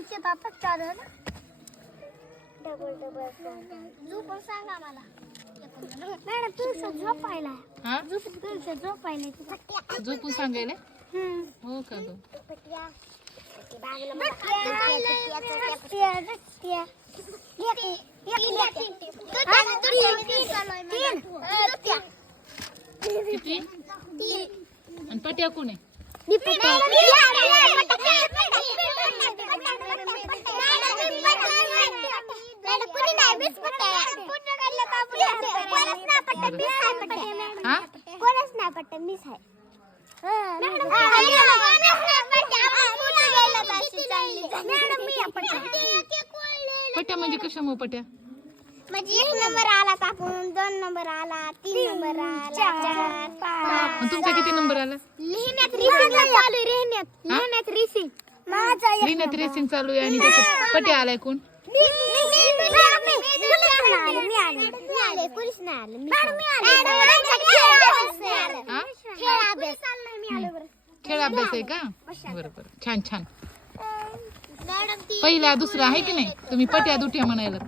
पैसे तापत चार डबल डबल झोपून सांगा मला. मॅडम तुळसा झोपायला हा? तुळसा झोपायला झोपून सांगायला? हो का ग? किती? आणि पट्या कोण आहे? हा कोणच नाही पट्ट मीच आहे पट्या म्हणजे कशामुळे पट्या म्हणजे एक नंबर आला आपण दोन नंबर आला तीन नंबर आला चार पाच आणि तुमचा किती नंबर आला लिहिण्यात रिसिंग चालू लिहिण्यात लिहिण्यात रिसिंग माझा एक लिहिण्यात रेसिंग चालू आहे आणि त्याच्यात पट्या आलाय कोण खेळ अभ्यास आहे का बरं बरं छान छान पहिला दुसरा आहे की नाही तुम्ही पट्या दुट्या म्हणायला?